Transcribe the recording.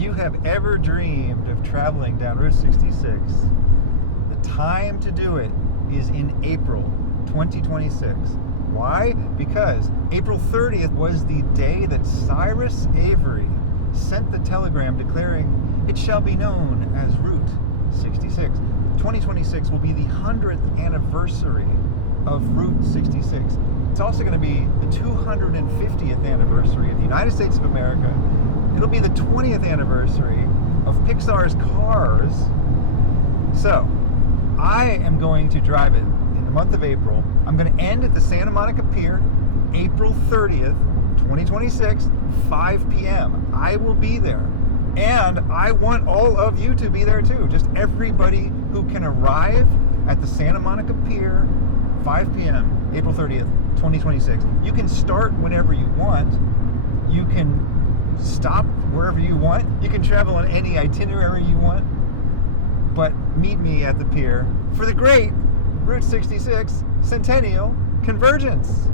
you have ever dreamed of traveling down Route 66, the time to do it is in April 2026. Why? Because April 30th was the day that Cyrus Avery sent the telegram declaring it shall be known as Route 66. 2026 will be the 100th anniversary of Route 66. It's also going to be the 250th anniversary of the United States of America. It'll be the 20th anniversary of Pixar's Cars. So, I am going to drive it in the month of April. I'm going to end at the Santa Monica Pier, April 30th, 2026, 5 p.m. I will be there. And I want all of you to be there too. Just everybody who can arrive at the Santa Monica Pier, 5 p.m., April 30th, 2026. You can start whenever you want. You can stop wherever you want. You can travel on any itinerary you want. But meet me at the pier for the great Route 66 Centennial Convergence.